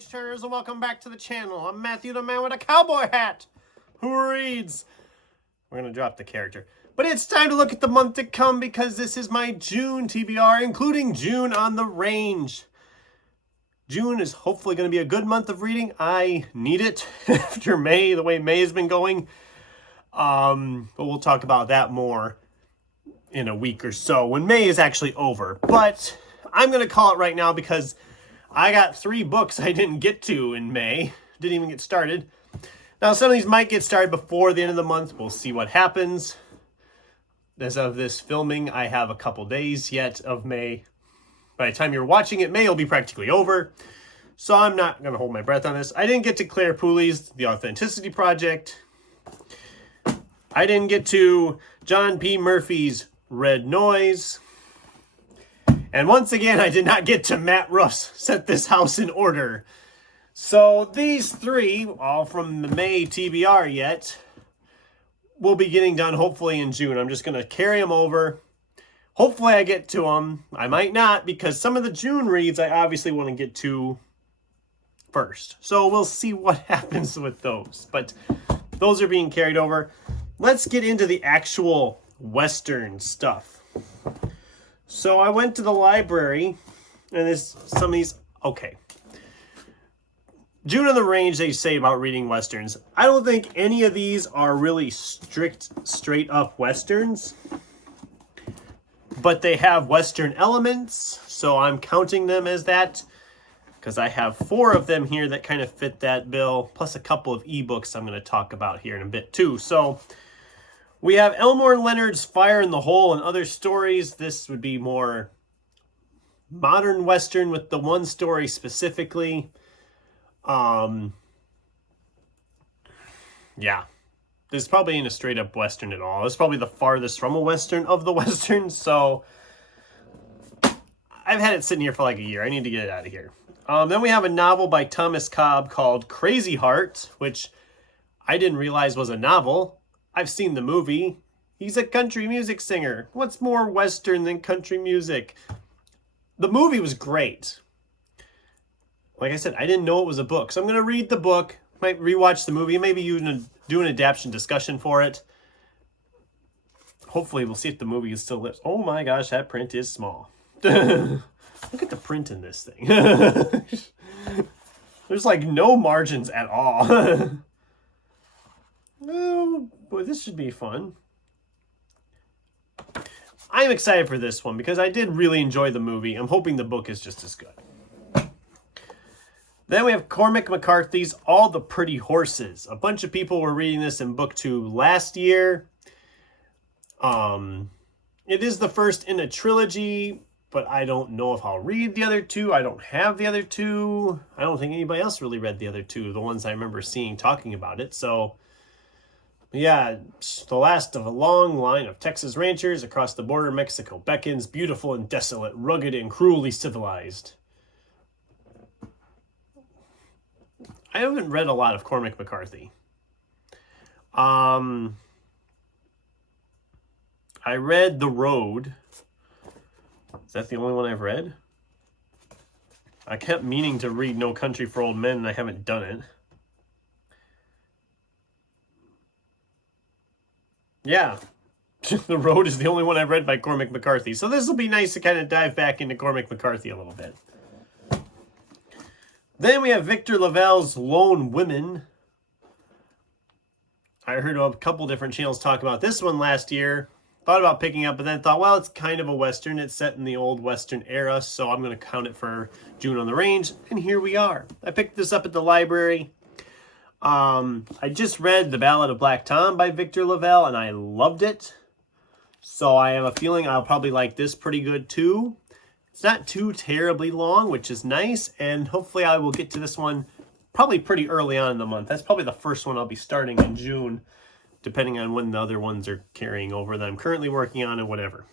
page-turners, and welcome back to the channel. I'm Matthew, the man with a cowboy hat, who reads. We're going to drop the character. But it's time to look at the month to come because this is my June TBR, including June on the Range. June is hopefully going to be a good month of reading. I need it after May, the way May has been going. But we'll talk about that more in a week or so when May is actually over. But I'm going to call it right now because I got 3 books I didn't get to in May. Didn't even get started. Now, some of these might get started before the end of the month. We'll see what happens. As of this filming, I have a couple days yet of May. By the time you're watching it, May will be practically over. So I'm not going to hold my breath on this. I didn't get to Claire Pooley's The Authenticity Project. I didn't get to John P. Murphy's Red Noise. And once again, I did not get to Matt Ruff's Set This House in Order. So these 3, all from the May TBR yet, will be getting done hopefully in June. I'm just going to carry them over. Hopefully I get to them. I might not, because some of the June reads I obviously want to get to first. So we'll see what happens with those. But those are being carried over. Let's get into the actual Western stuff. So I went to the library, and there's some of these, okay. June on the Range, they say about reading Westerns. I don't think any of these are really strict, straight up Westerns. But they have Western elements, so I'm counting them as that. Because I have 4 of them here that kind of fit that bill, plus a couple of ebooks I'm going to talk about here in a bit too. So we have Elmore Leonard's Fire in the Hole and Other Stories. This would be more modern Western with the one story specifically. Yeah. This probably ain't a straight up Western at all. It's probably the farthest from a Western of the Westerns. So I've had it sitting here for like a year. I need to get it out of here. Then we have a novel by Thomas Cobb called Crazy Heart, which I didn't realize was a novel. I've seen the movie. He's a country music singer. What's more Western than country music? The movie was great. Like I said, I didn't know it was a book. So I'm going to read the book, might rewatch the movie, maybe even do an adaptation discussion for it. Hopefully we'll see if the movie is still lives. Oh my gosh, that print is small. Look at the print in this thing. There's like no margins at all. Oh, boy, this should be fun. I'm excited for this one because I did really enjoy the movie. I'm hoping the book is just as good. Then we have Cormac McCarthy's All the Pretty Horses. A bunch of people were reading this in book 2 last year. It is the first in a trilogy, but I don't know if I'll read the other 2. I don't have the other 2. I don't think anybody else really read the other 2, the ones I remember seeing talking about it. So yeah, the last of a long line of Texas ranchers across the border of Mexico beckons, beautiful and desolate, rugged and cruelly civilized. I haven't read a lot of Cormac McCarthy. I read The Road. Is that the only one I've read? I kept meaning to read No Country for Old Men, and I haven't done it. Yeah, The Road is the only one I've read by Cormac McCarthy. So this will be nice to kind of dive back into Cormac McCarthy a little bit. Then we have Victor LaValle's Lone Women. I heard a couple different channels talk about this one last year. Thought about picking up, but then thought, well, it's kind of a Western. It's set in the old Western era, so I'm going to count it for June on the Range. And here we are. I picked this up at the library. I just read The Ballad of Black Tom by Victor LaValle, and I loved it. So I have a feeling I'll probably like this pretty good too. It's not too terribly long, which is nice, and hopefully I will get to this one probably pretty early on in the month. That's probably the first one I'll be starting in June, depending on when the other ones are carrying over that I'm currently working on and whatever.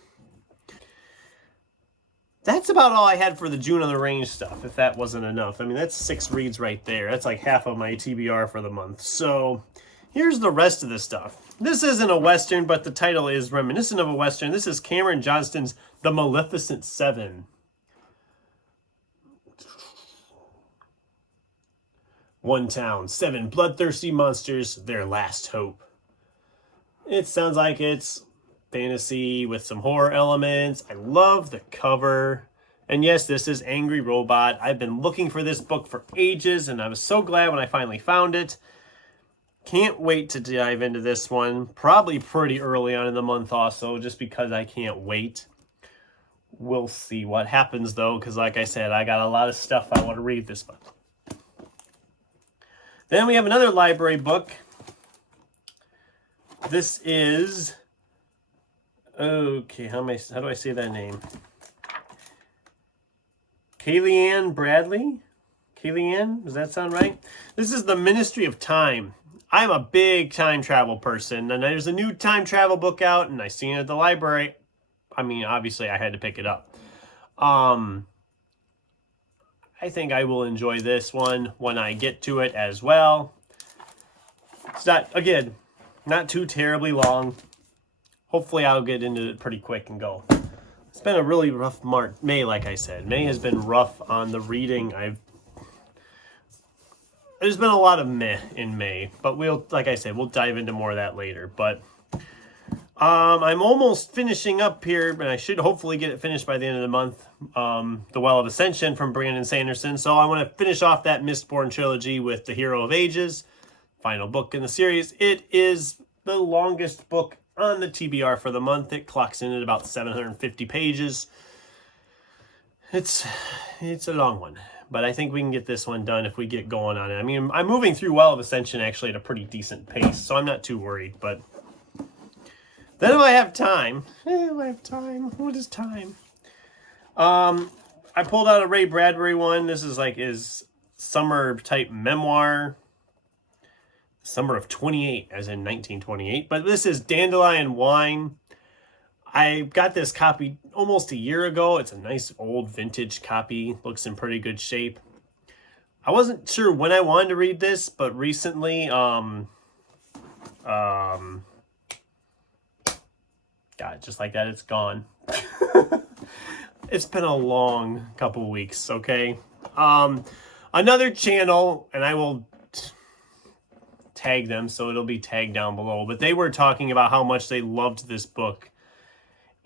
That's about all I had for the June on the Range stuff, if that wasn't enough. I mean, that's 6 reads right there. That's like half of my TBR for the month. So here's the rest of the stuff. This isn't a Western, but the title is reminiscent of a Western. This is Cameron Johnston's The Maleficent Seven. One town, 7 bloodthirsty monsters, their last hope. It sounds like it's fantasy with some horror elements. I love the cover. And yes, this is Angry Robot. I've been looking for this book for ages, and I was so glad when I finally found it. Can't wait to dive into this one. Probably pretty early on in the month also, just because I can't wait. We'll see what happens, though, because like I said, I got a lot of stuff I want to read this month. Then we have another library book. This is... Okay, how do I say that name? Kellyanne Bradley? Kellyanne? Does that sound right? This is The Ministry of Time. I'm a big time travel person, and there's a new time travel book out, and I seen it at the library. I mean, obviously, I had to pick it up. I think I will enjoy this one when I get to it as well. It's not, again, not too terribly long. Hopefully, I'll get into it pretty quick and go. It's been a really rough May, like I said. May has been rough on the reading. There's been a lot of meh in May, but like I said, we'll dive into more of that later. But I'm almost finishing up here, and I should hopefully get it finished by the end of the month. The Well of Ascension from Brandon Sanderson. So I want to finish off that Mistborn trilogy with The Hero of Ages, final book in the series. It is the longest book on the TBR for the month. It clocks in at about 750 pages. It's a long one, but I think we can get this one done if we get going on it. I mean, I'm moving through Well of Ascension actually at a pretty decent pace, so I'm not too worried. But then if I have time, what is time? I pulled out a Ray Bradbury one. This is like his summer type memoir. Summer of 28, as in 1928. But this is Dandelion Wine. I got this copy almost a year ago. It's a nice old vintage copy. Looks in pretty good shape. I wasn't sure when I wanted to read this, but recently, God, just like that, it's gone. It's been a long couple of weeks, okay? Another channel, and I will tag them, so it'll be tagged down below, but they were talking about how much they loved this book.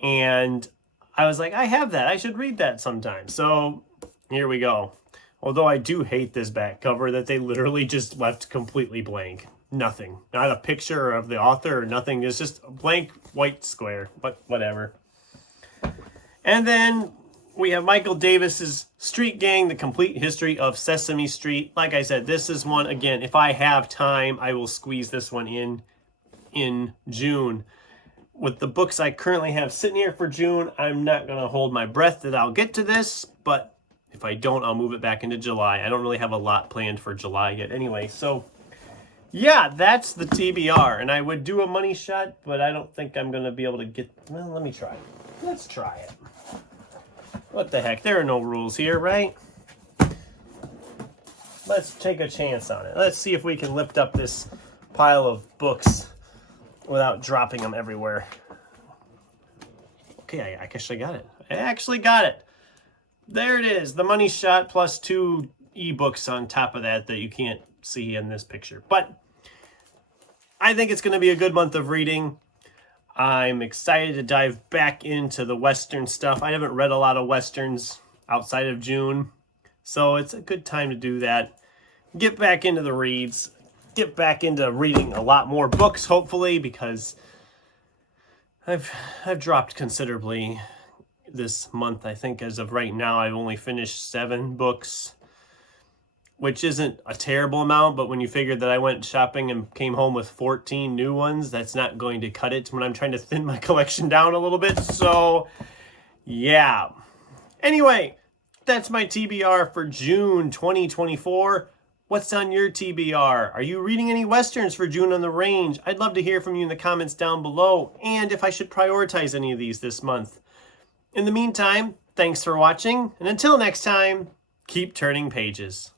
And I was like, I have that. I should read that sometime. So here we go. Although I do hate this back cover that they literally just left completely blank. Nothing. Not a picture of the author or nothing. It's just a blank white square. But whatever. And then we have Michael Davis's Street Gang, The Complete History of Sesame Street. Like I said, this is one, again, if I have time, I will squeeze this one in June. With the books I currently have sitting here for June, I'm not going to hold my breath that I'll get to this, but if I don't, I'll move it back into July. I don't really have a lot planned for July yet anyway. So, yeah, that's the TBR. And I would do a money shot, but I don't think I'm going to be able to get... Well, let me try it. Let's try it. What the heck? There are no rules here, right? Let's take a chance on it. Let's see if we can lift up this pile of books without dropping them everywhere. Okay, I actually got it. I actually got it. There it is. The money shot plus 2 ebooks on top of that you can't see in this picture. But I think it's going to be a good month of reading. I'm excited to dive back into the Western stuff. I haven't read a lot of Westerns outside of June, so it's a good time to do that. Get back into the reads. Get back into reading a lot more books, hopefully, because I've dropped considerably this month. I think as of right now, I've only finished 7 books, which isn't a terrible amount, but when you figure that I went shopping and came home with 14 new ones, that's not going to cut it when I'm trying to thin my collection down a little bit. So, yeah. Anyway, that's my TBR for June 2024. What's on your TBR? Are you reading any Westerns for June on the Range? I'd love to hear from you in the comments down below, and if I should prioritize any of these this month. In the meantime, thanks for watching, and until next time, keep turning pages.